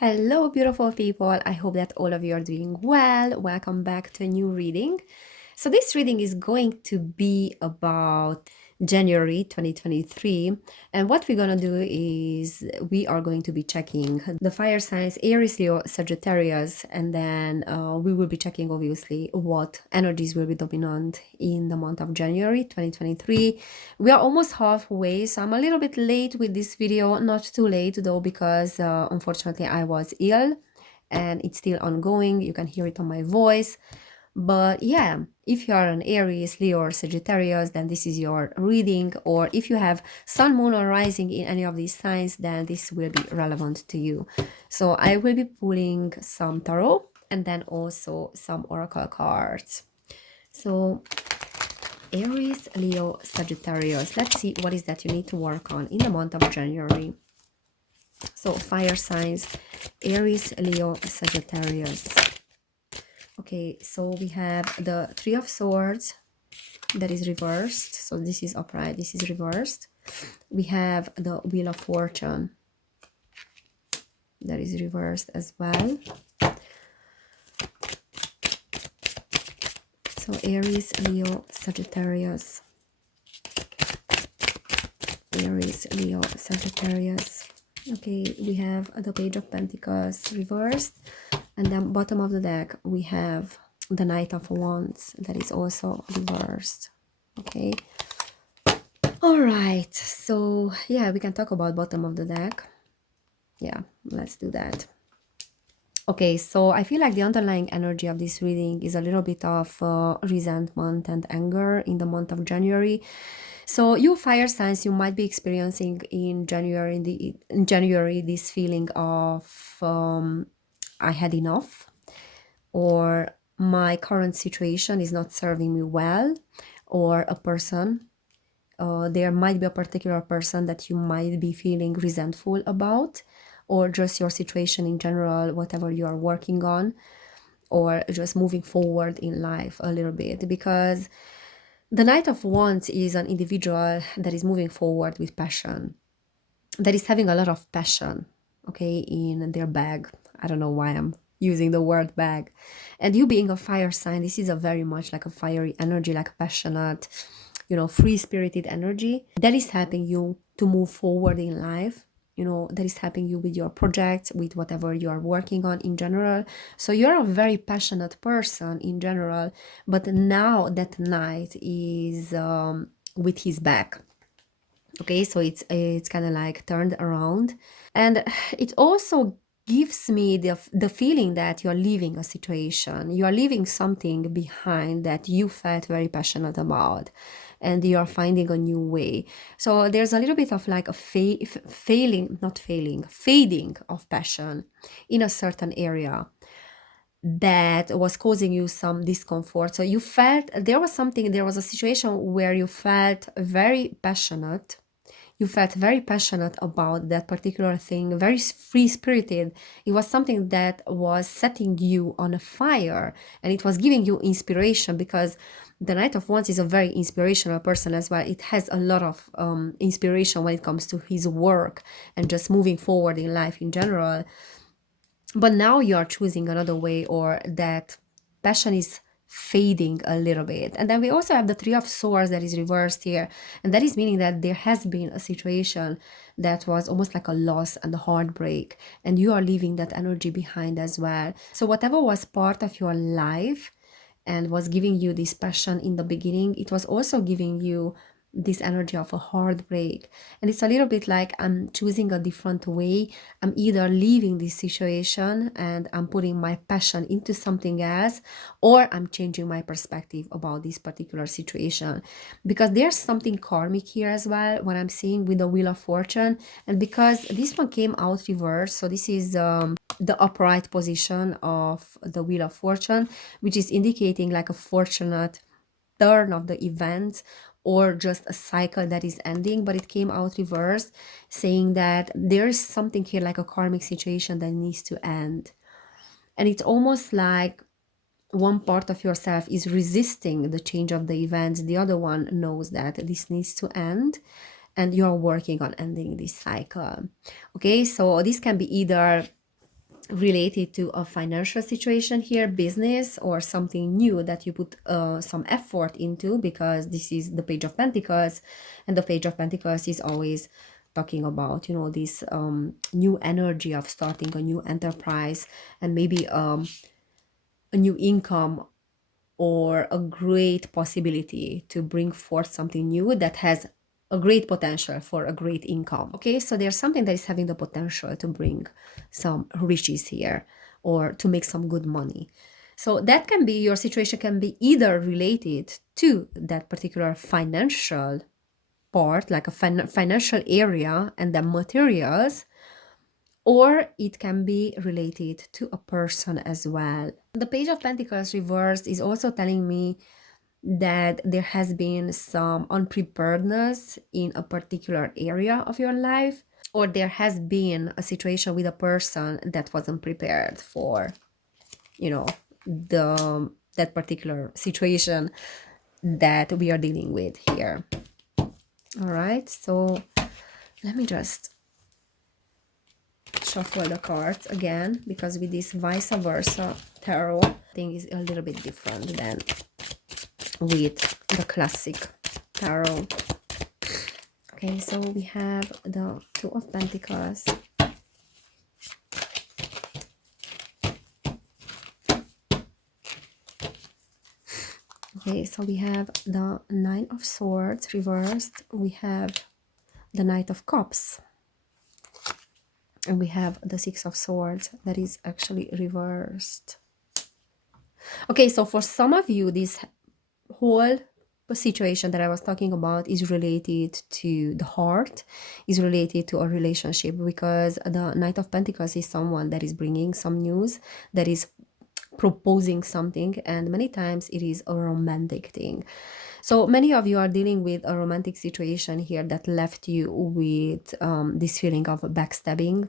Hello, beautiful people. I hope that all of you are doing well. Welcome back to a new reading. So, this reading is going to be about January 2023. And what we're going to do is we are going to be checking the fire signs Aries, Leo, Sagittarius, and then we will be checking obviously what energies will be dominant in the month of January 2023. We are almost halfway, so I'm a little bit late with this video. Not too late though, because unfortunately I was ill and it's still ongoing. You can hear it on my voice. But yeah, if you are an Aries, Leo, or Sagittarius, then this is your reading. Or if you have Sun, Moon, or Rising in any of these signs, then this will be relevant to you. So I will be pulling some tarot and then also some oracle cards. So Aries, Leo, Sagittarius. Let's see what is that you need to work on in the month of January. So fire signs, Aries, Leo, Sagittarius. Okay, so we have the Three of Swords that is reversed. So this is upright, this is reversed. We have the Wheel of Fortune that is reversed as well. So Aries, Leo, Sagittarius. Aries, Leo, Sagittarius. Okay, we have the Page of Pentacles reversed. And then bottom of the deck, we have the Knight of Wands that is also reversed. Okay. All right. So, yeah, we can talk about bottom of the deck. Yeah, let's do that. Okay, so I feel like the underlying energy of this reading is a little bit of resentment and anger in the month of January. So you fire signs, you might be experiencing in January this feeling of I had enough, or my current situation is not serving me well, or a person. There might be a particular person that you might be feeling resentful about, or just your situation in general, whatever you are working on, or just moving forward in life a little bit. Because the Knight of Wands is an individual that is moving forward with passion, that is having a lot of passion, okay, in their bag. I don't know why I'm using the word bag. And you being a fire sign, this is a very much like a fiery energy, like a passionate, free-spirited energy that is helping you to move forward in life, that is helping you with your projects, with whatever you are working on in general. So you're a very passionate person in general, but now that knight is with his back. Okay, so it's kind of like turned around, and it also gives me the feeling that you're leaving a situation, you are leaving something behind that you felt very passionate about, and you're finding a new way. So there's a little bit of like a fading of passion in a certain area that was causing you some discomfort. So you felt there was a situation where you felt very passionate. You felt very passionate about that particular thing, very free-spirited. It was something that was setting you on a fire, and it was giving you inspiration, because the Knight of Wands is a very inspirational person as well. It has a lot of inspiration when it comes to his work and just moving forward in life in general. But now you are choosing another way, or that passion is fading a little bit. And then we also have the Three of Swords that is reversed here, and that is meaning that there has been a situation that was almost like a loss and a heartbreak, and you are leaving that energy behind as well. So whatever was part of your life and was giving you this passion in the beginning, it was also giving you this energy of a heartbreak. And it's a little bit like I'm choosing a different way. I'm either leaving this situation and I'm putting my passion into something else, or I'm changing my perspective about this particular situation, because there's something karmic here as well, what I'm seeing with the Wheel of Fortune. And because this one came out reverse, so this is the upright position of the Wheel of Fortune, which is indicating like a fortunate turn of the events, or just a cycle that is ending, but it came out reversed, saying that there is something here like a karmic situation that needs to end. And it's almost like one part of yourself is resisting the change of the events, the other one knows that this needs to end, and you're working on ending this cycle. Okay, so this can be either related to a financial situation here, business, or something new that you put some effort into, because this is the Page of Pentacles, and the Page of Pentacles is always talking about, you know, this new energy of starting a new enterprise, and maybe a new income, or a great possibility to bring forth something new that has a great potential for a great income. Okay, so there's something that is having the potential to bring some riches here, or to make some good money. So that can be, your situation can be either related to that particular financial part, like a financial area and the materials, or it can be related to a person as well. The Page of Pentacles reversed is also telling me that there has been some unpreparedness in a particular area of your life, or there has been a situation with a person that wasn't prepared for, you know, that particular situation that we are dealing with here. All right, so let me just shuffle the cards again, because with this vice versa tarot thing is a little bit different than with the classic tarot. Okay, so we have the Two of Pentacles, okay, so we have the Nine of Swords reversed, we have the Knight of Cups, and we have the Six of Swords that is actually reversed. Okay, so for some of you, this whole situation that I was talking about is related to the heart, is related to a relationship, because the Knight of Pentacles is someone that is bringing some news, that is proposing something, and many times it is a romantic thing. So many of you are dealing with a romantic situation here that left you with this feeling of backstabbing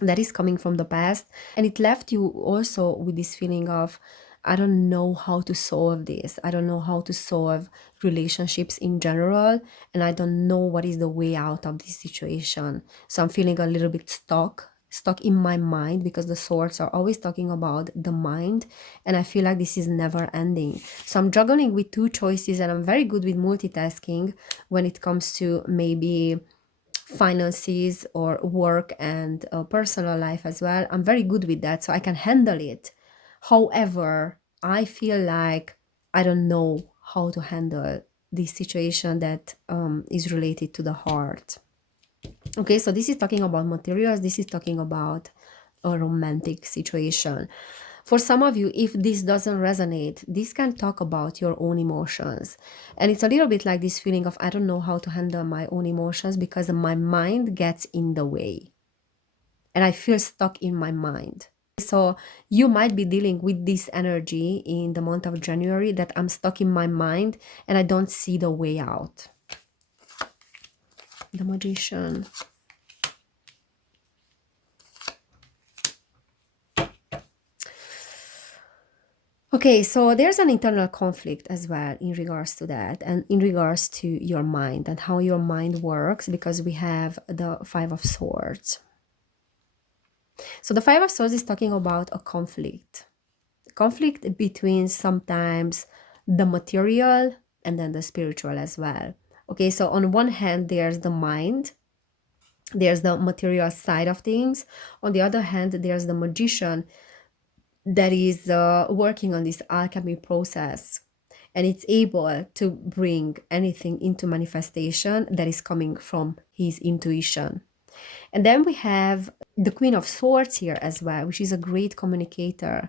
that is coming from the past, and it left you also with this feeling of, I don't know how to solve this, I don't know how to solve relationships in general, and I don't know what is the way out of this situation. So I'm feeling a little bit stuck in my mind, because the swords are always talking about the mind, and I feel like this is never ending. So I'm juggling with two choices, and I'm very good with multitasking when it comes to maybe finances or work and personal life as well. I'm very good with that, so I can handle it. However, I feel like I don't know how to handle this situation that is related to the heart. Okay, so this is talking about materials, this is talking about a romantic situation. For some of you, if this doesn't resonate, this can talk about your own emotions. And it's a little bit like this feeling of, I don't know how to handle my own emotions because my mind gets in the way. And I feel stuck in my mind. So you might be dealing with this energy in the month of January, that I'm stuck in my mind and I don't see the way out. The Magician. Okay, so there's an internal conflict as well in regards to that, and in regards to your mind and how your mind works, because we have the Five of Swords. So the Five of Swords is talking about a conflict between sometimes the material and then the spiritual as well. Okay, so on one hand, there's the mind, there's the material side of things. On the other hand, there's the Magician that is working on this alchemy process, and it's able to bring anything into manifestation that is coming from his intuition. And then we have the Queen of Swords here as well, which is a great communicator.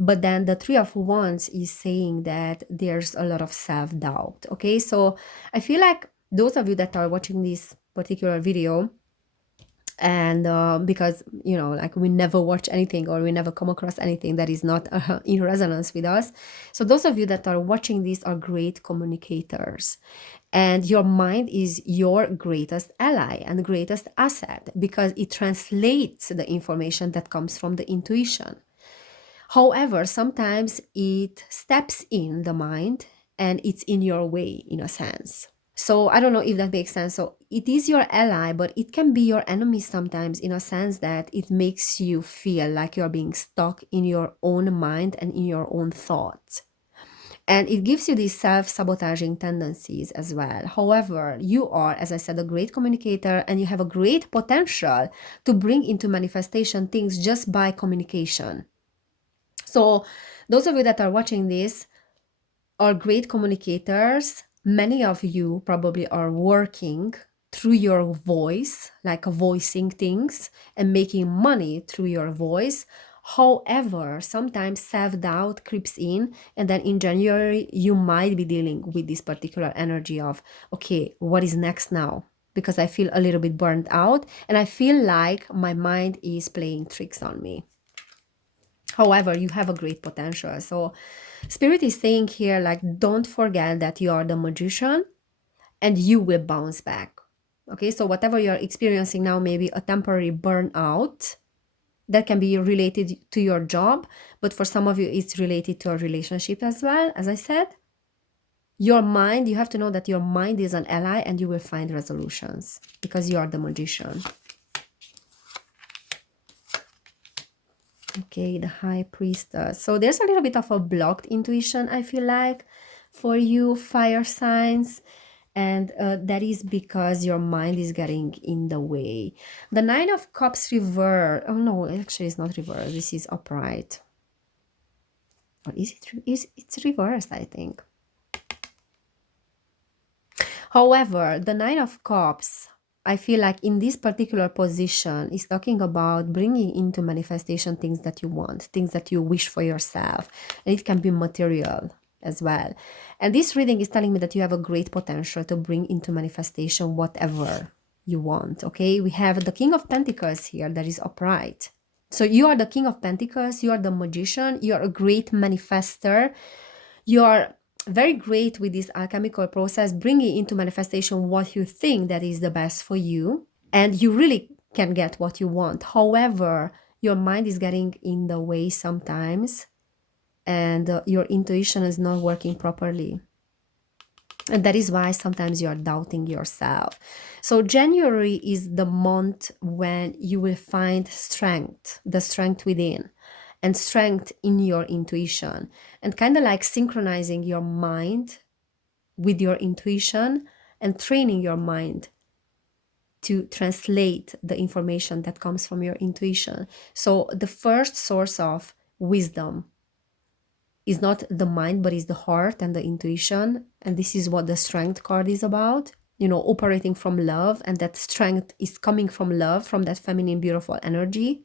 But then the Three of Wands is saying that there's a lot of self-doubt. Okay, so I feel like those of you that are watching this particular video, and because, you know, like we never watch anything or we never come across anything that is not in resonance with us. So those of you that are watching this are great communicators, and your mind is your greatest ally and greatest asset, because it translates the information that comes from the intuition. However, sometimes it steps in the mind and it's in your way, in a sense. So I don't know if that makes sense. So it is your ally, but it can be your enemy sometimes, in a sense that it makes you feel like you're being stuck in your own mind and in your own thoughts. And it gives you these self-sabotaging tendencies as well. However, you are, as I said, a great communicator, and you have a great potential to bring into manifestation things just by communication. So those of you that are watching this are great communicators. Many of you probably are working through your voice, like voicing things and making money through your voice. However, sometimes self-doubt creeps in, and then in January, you might be dealing with this particular energy of, okay, what is next now? Because I feel a little bit burnt out, and I feel like my mind is playing tricks on me. However, you have a great potential. So Spirit is saying here, like, don't forget that you are the magician and you will bounce back. Okay, so whatever you're experiencing now, maybe a temporary burnout that can be related to your job, but for some of you, it's related to a relationship as well. As I said, your mind, you have to know that your mind is an ally and you will find resolutions because you are the magician. Okay, the High Priestess. So there's a little bit of a blocked intuition, I feel like, for you, fire signs. And that is because your mind is getting in the way. The Nine of Cups reverse. Oh, no, actually, it's not reverse. This is upright. Or is it? It's reversed, I think. However, the Nine of Cups, I feel like in this particular position is talking about bringing into manifestation things that you want, things that you wish for yourself. And it can be material as well. And this reading is telling me that you have a great potential to bring into manifestation whatever you want, okay? We have the King of Pentacles here that is upright. So you are the King of Pentacles, you are the magician, you are a great manifester, you are very great with this alchemical process, bringing into manifestation what you think that is the best for you, and you really can get what you want. However, your mind is getting in the way sometimes, and your intuition is not working properly. And that is why sometimes you are doubting yourself. So January is the month when you will find strength, the strength within, and strength in your intuition, and kind of like synchronizing your mind with your intuition and training your mind to translate the information that comes from your intuition. So the first source of wisdom is not the mind, but is the heart and the intuition. And this is what the strength card is about, you know, operating from love. And that strength is coming from love, from that feminine, beautiful energy.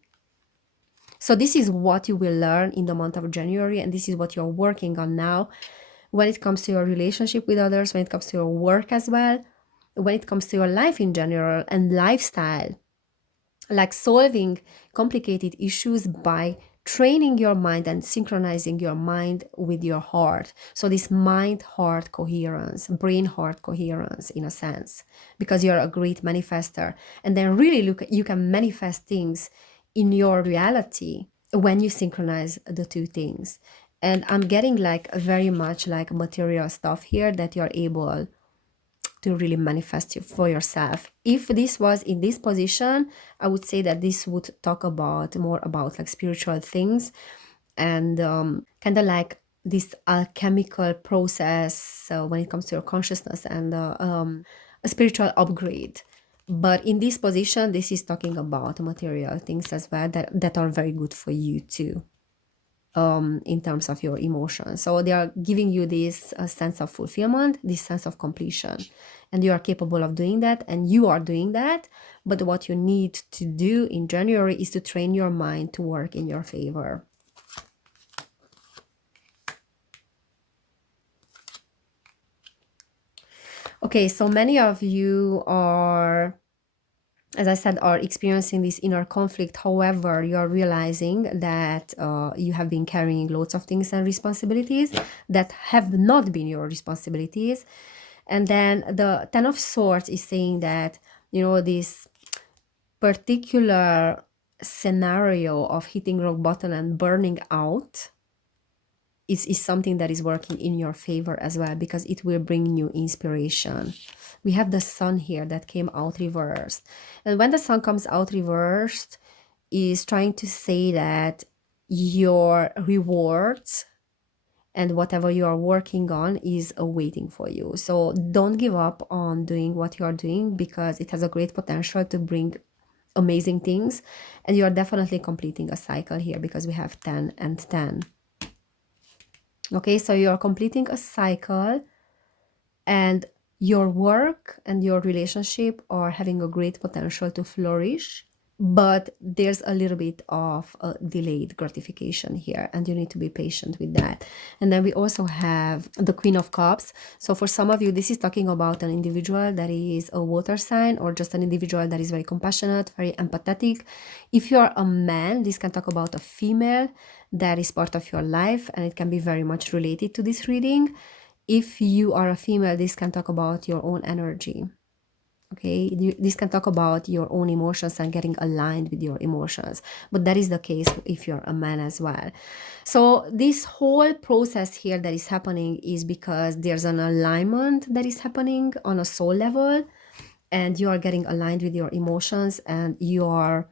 So this is what you will learn in the month of January. And this is what you're working on now when it comes to your relationship with others, when it comes to your work as well, when it comes to your life in general and lifestyle, like solving complicated issues by training your mind and synchronizing your mind with your heart. So this mind-heart coherence, brain-heart coherence in a sense, because you're a great manifester. And then really look, you can manifest things in your reality when you synchronize the two things. And I'm getting like very much like material stuff here that you're able to really manifest you for yourself. If this was in this position, I would say that this would talk about more about like spiritual things and kind of like this alchemical process when it comes to your consciousness and a spiritual upgrade. But in this position, this is talking about material things as well that are very good for you too. In terms of your emotions. So they are giving you this sense of fulfillment, this sense of completion. And you are capable of doing that, and you are doing that. But what you need to do in January is to train your mind to work in your favor. Okay, so many of you are, as I said, are experiencing this inner conflict. However, you're realizing that you have been carrying lots of things and responsibilities that have not been your responsibilities. And then the Ten of Swords is saying that, you know, this particular scenario of hitting rock bottom and burning out is something that is working in your favor as well, because it will bring you inspiration. We have the sun here that came out reversed. And when the sun comes out reversed, is trying to say that your rewards and whatever you are working on is awaiting for you. So don't give up on doing what you are doing, because it has a great potential to bring amazing things. And you are definitely completing a cycle here, because we have 10 and 10. Okay, so you are completing a cycle, and your work and your relationship are having a great potential to flourish, but there's a little bit of a delayed gratification here, and you need to be patient with that. And then we also have the Queen of Cups. So for some of you, this is talking about an individual that is a water sign, or just an individual that is very compassionate, very empathetic. If you're a man, this can talk about a female that is part of your life, and it can be very much related to this reading. If you are a female, this can talk about your own energy. Okay, this can talk about your own emotions and getting aligned with your emotions, but that is the case if you're a man as well. So this whole process here that is happening is because there's an alignment that is happening on a soul level, and you are getting aligned with your emotions, and you are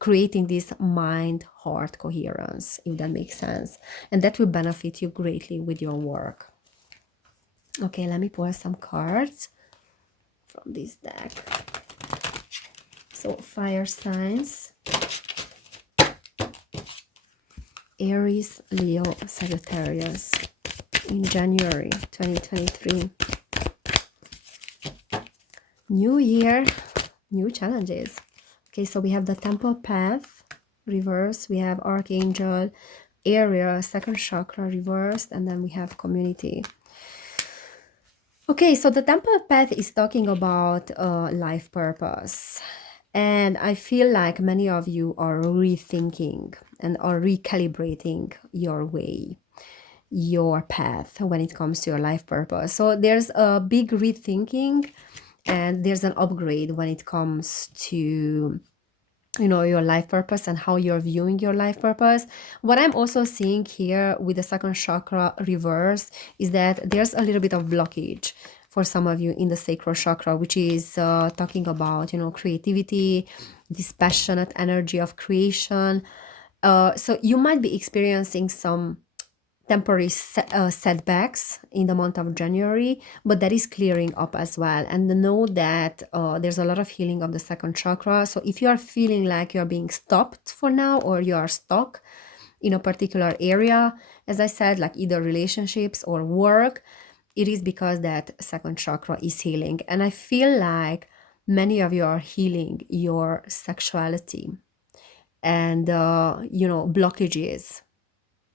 creating this mind-heart coherence, if that makes sense, and that will benefit you greatly with your work. Okay, let me pull some cards from this deck. So fire signs: Aries, Leo, Sagittarius in January 2023. New year, new challenges. Okay, so we have the Temple Path reverse, we have Archangel Area, second chakra reversed, and then we have community. Okay, so the Temple Path is talking about life purpose. And I feel like many of you are rethinking and are recalibrating your way, your path when it comes to your life purpose. So there's a big rethinking, and there's an upgrade when it comes to your life purpose and how you're viewing your life purpose. What I'm also seeing here with the second chakra reverse is that there's a little bit of blockage for some of you in the sacral chakra, which is talking about creativity, this passionate energy of creation. So you might be experiencing some temporary setbacks in the month of January, but that is clearing up as well. And know that there's a lot of healing of the second chakra. So if you are feeling like you're being stopped for now, or you are stuck in a particular area, as I said, like either relationships or work, it is because that second chakra is healing. And I feel like many of you are healing your sexuality and blockages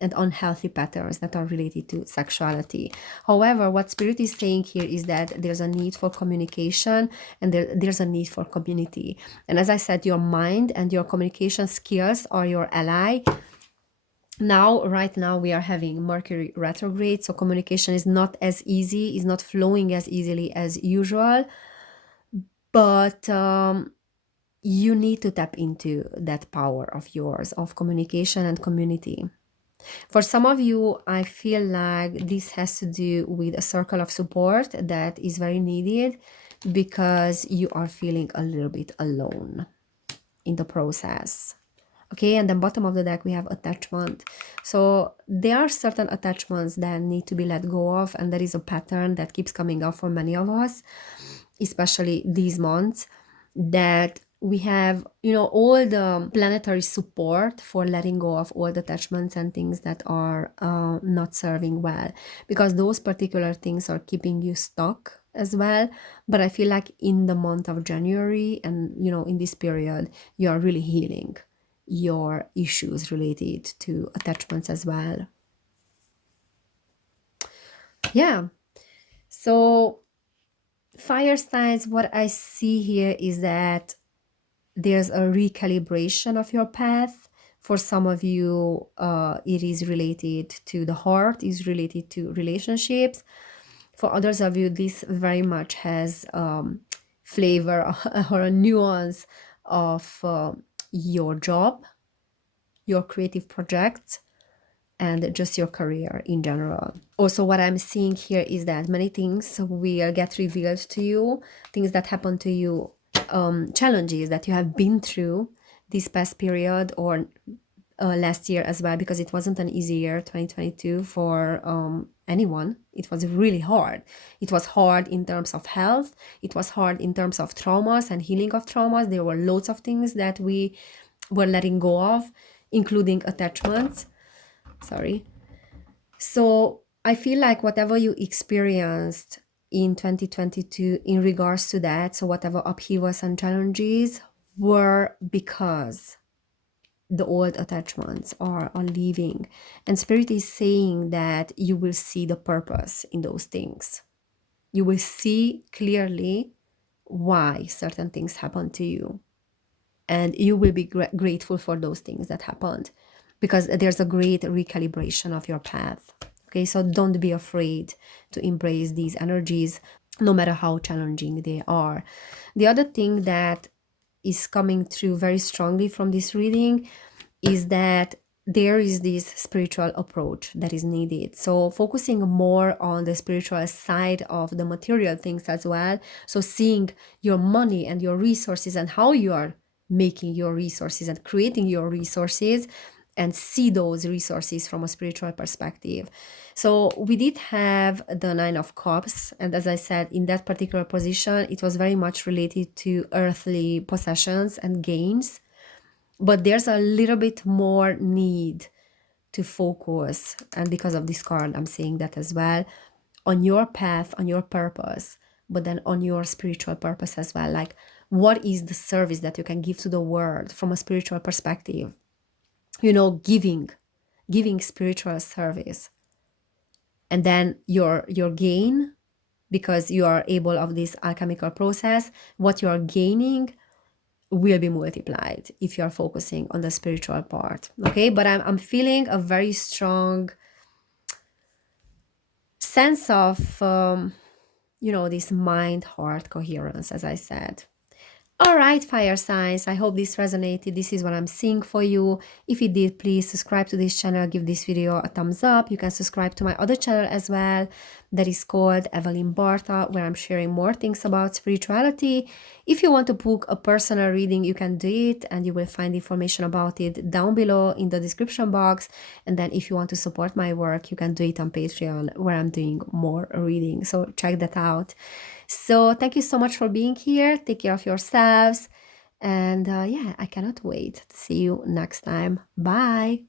and unhealthy patterns that are related to sexuality. However, what Spirit is saying here is that there's a need for communication, and there's a need for community. And as I said, your mind and your communication skills are your ally. Right now, we are having Mercury retrograde, so communication is not as easy, is not flowing as easily as usual. But you need to tap into that power of yours, of communication and community. For some of you, I feel like this has to do with a circle of support that is very needed, because you are feeling a little bit alone in the process. Okay, and then bottom of the deck, we have attachment. So there are certain attachments that need to be let go of, and there is a pattern that keeps coming up for many of us, especially these months, that we have, all the planetary support for letting go of all the attachments and things that are not serving well, because those particular things are keeping you stuck as well. But I feel like in the month of January and, in this period, you are really healing your issues related to attachments as well. Yeah. So fire signs, what I see here is that there's a recalibration of your path. For some of you, it is related to the heart, is related to relationships. For others of you, this very much has flavor or a nuance of your job, your creative projects, and just your career in general. Also, what I'm seeing here is that many things will get revealed to you, things that happen to you, challenges that you have been through this past period, or last year as well, because it wasn't an easy year, 2022, for anyone. It was really hard. It was hard in terms of health. It was hard in terms of traumas and healing of traumas. There were loads of things that we were letting go of, including attachments. Sorry. So I feel like whatever you experienced in 2022 in regards to that, so whatever upheavals and challenges, were because the old attachments are leaving. And Spirit is saying that you will see the purpose in those things. You will see clearly why certain things happen to you. And you will be grateful for those things that happened, because there's a great recalibration of your path. Okay, so don't be afraid to embrace these energies, no matter how challenging they are. The other thing that is coming through very strongly from this reading is that there is this spiritual approach that is needed. So focusing more on the spiritual side of the material things as well. So seeing your money and your resources and how you are making your resources and creating your resources, and see those resources from a spiritual perspective. So we did have the Nine of Cups, and as I said, in that particular position, it was very much related to earthly possessions and gains. But there's a little bit more need to focus, and because of this card, I'm saying that as well, on your path, on your purpose, but then on your spiritual purpose as well. Like, what is the service that you can give to the world from a spiritual perspective? You know, giving spiritual service. And then your gain, because you are able of this alchemical process, what you are gaining will be multiplied if you are focusing on the spiritual part. Okay, but I'm feeling a very strong sense of this mind heart coherence, as I said. All right, fire signs, I hope this resonated. This is what I'm seeing for you. If it did, please subscribe to this channel, give this video a thumbs up. You can subscribe to my other channel as well, that is called Evelin Barta, where I'm sharing more things about spirituality. If you want to book a personal reading, you can do it, and you will find information about it down below in the description box. And then if you want to support my work, you can do it on Patreon, where I'm doing more reading. So check that out. So thank you so much for being here. Take care of yourselves. And yeah, I cannot wait to see you next time. Bye.